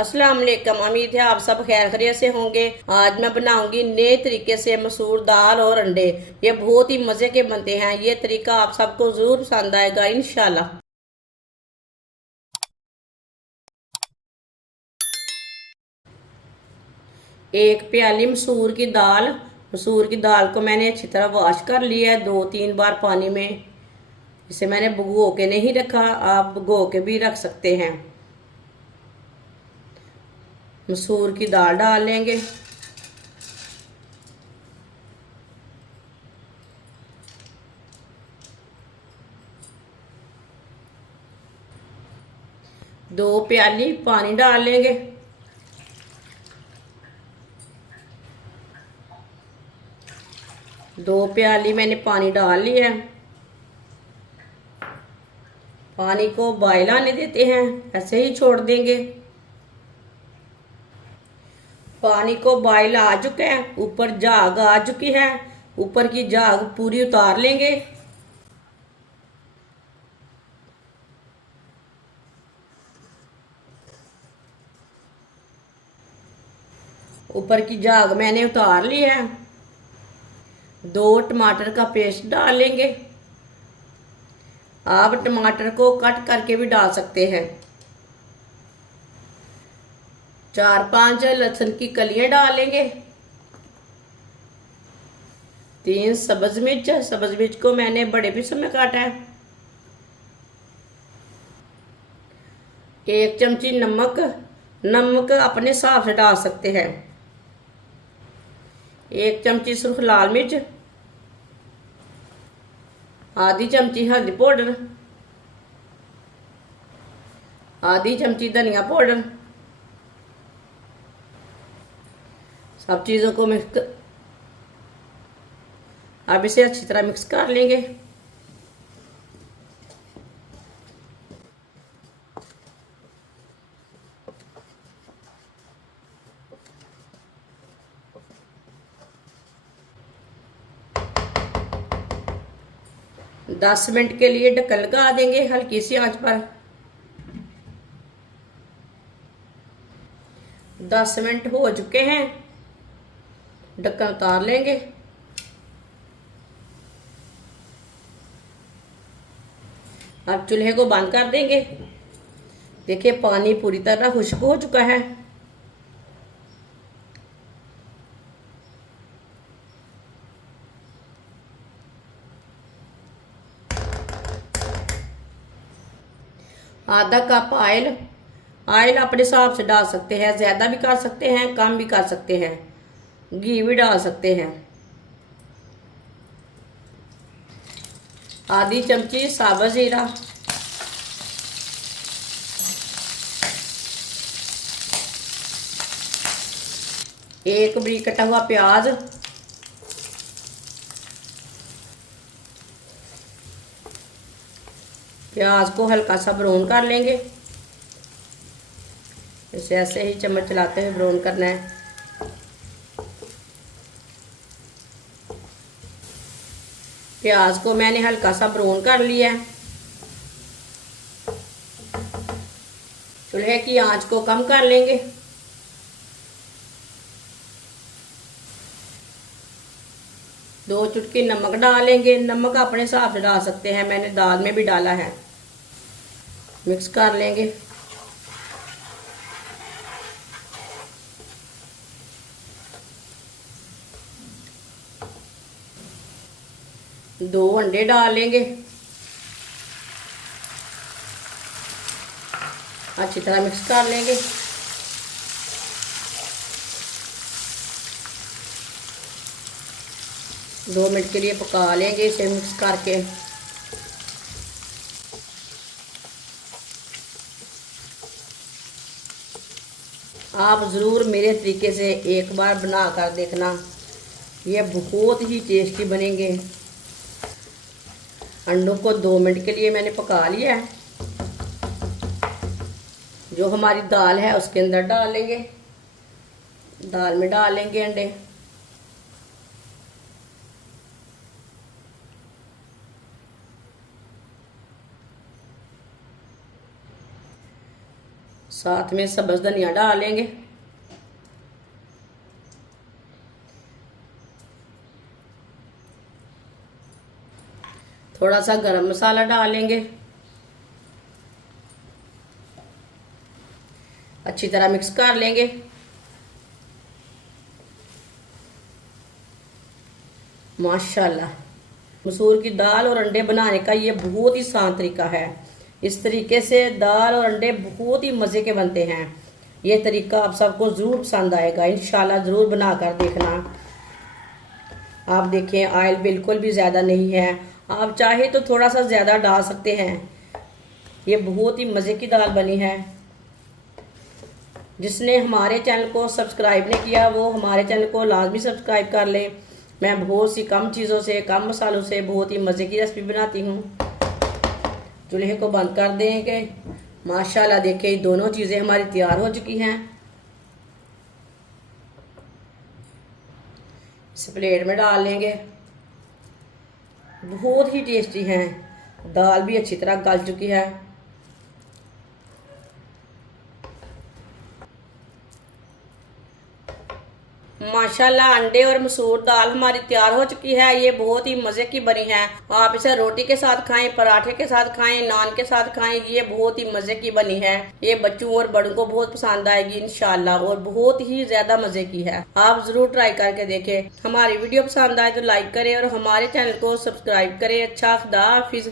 अस्सलाम वालेकुम। उम्मीद है आप सब खैर खैरियत से होंगे। आज मैं बनाऊंगी नए तरीके से मसूर दाल और अंडे। ये बहुत ही मजे के बनते हैं। ये तरीका आप सबको जरूर पसंद आएगा इंशाल्लाह। एक प्याली मसूर की दाल को मैंने अच्छी तरह वॉश कर लिया है 2-3 बार पानी में। इसे मैंने भिगो के नहीं रखा, आप भिगो के भी रख सकते हैं। मसूर की दाल डाल लेंगे। दो प्याली पानी डाल लेंगे। दो प्याली मैंने पानी डाल लिया है। पानी को बॉयल आने देते हैं, ऐसे ही छोड़ देंगे। पानी को बॉयल आ चुका है, ऊपर झाग आ चुकी है। ऊपर की झाग पूरी उतार लेंगे। ऊपर की झाग मैंने उतार ली है। 2 टमाटर का पेस्ट डाल लेंगे। आप टमाटर को कट करके भी डाल सकते हैं। 4-5 लहसुन की कलियां डालेंगे। 3 सब्ज मिर्च को मैंने बड़े पीसों में काटा है। 1 चमची नमक, नमक अपने हिसाब से डाल सकते हैं। 1 चमची सुर्ख लाल मिर्च, आधी चमची हल्दी पाउडर, आधी चमची धनिया पाउडर। सब चीज़ों को अब इसे अच्छी तरह मिक्स कर लेंगे। दस मिनट के लिए ढक्कन लगा देंगे हल्की सी आंच पर। 10 मिनट हो चुके हैं, ढक्कन उतार लेंगे। अब चूल्हे को बंद कर देंगे। देखिए पानी पूरी तरह खुश्क हो चुका है। आधा कप ऑयल, ऑयल अपने हिसाब से डाल सकते हैं, ज़्यादा भी कर सकते हैं, कम भी कर सकते हैं। घी भी डाल सकते हैं। आधी चमची साबुत जीरा, एक बारीक कटा हुआ प्याज, प्याज को हल्का सा ब्राउन कर लेंगे। इसे ऐसे ही चम्मच चलाते हुए ब्राउन करना है। प्याज को मैंने हल्का सा ब्राउन कर लिया है। चूल्हे की आंच को कम कर लेंगे। दो चुटकी नमक डालेंगे। नमक अपने हिसाब से डाल सकते हैं, मैंने दाल में भी डाला है। मिक्स कर लेंगे। दो अंडे डालेंगे। अच्छी तरह मिक्स कर लेंगे। दो मिनट के लिए पका लेंगे इसे मिक्स करके। आप ज़रूर मेरे तरीके से एक बार बना कर देखना, ये बहुत ही टेस्टी बनेंगे। अंडों को 2 मिनट के लिए मैंने पका लिया है। जो हमारी दाल है उसके अंदर डालेंगे। दाल में डालेंगे अंडे। साथ में सब्ज धनिया डालेंगे। थोड़ा सा गरम मसाला डालेंगे। अच्छी तरह मिक्स कर लेंगे। माशाल्लाह, मसूर की दाल और अंडे बनाने का ये बहुत ही आसान तरीका है। इस तरीके से दाल और अंडे बहुत ही मज़े के बनते हैं। ये तरीका आप सबको ज़रूर पसंद आएगा, इंशाल्लाह ज़रूर बना कर देखना। आप देखें ऑयल बिल्कुल भी ज़्यादा नहीं है, आप चाहे तो थोड़ा सा ज़्यादा डाल सकते हैं। ये बहुत ही मज़े की दाल बनी है। जिसने हमारे चैनल को सब्सक्राइब नहीं किया वो हमारे चैनल को लाजमी सब्सक्राइब कर लें। मैं बहुत सी कम चीज़ों से, कम मसालों से बहुत ही मज़े की रेसिपी बनाती हूँ। चूल्हे को बंद कर देंगे। माशाल्लाह देखिए दोनों चीज़ें हमारी तैयार हो चुकी हैं। इस प्लेट में डाल लेंगे। बहुत ही टेस्टी हैं। दाल भी अच्छी तरह गल चुकी है। माशाल्लाह अंडे और मसूर दाल हमारी तैयार हो चुकी है। ये बहुत ही मज़े की बनी है। आप इसे रोटी के साथ खाएं, पराठे के साथ खाएं, नान के साथ खाएं। ये बहुत ही मज़े की बनी है। ये बच्चों और बड़ों को बहुत पसंद आएगी इंशाल्लाह, और बहुत ही ज़्यादा मज़े की है। आप ज़रूर ट्राई करके देखें। हमारी वीडियो पसंद आए तो लाइक करें और हमारे चैनल को सब्सक्राइब करें। अच्छा, खुदा हाफिज़।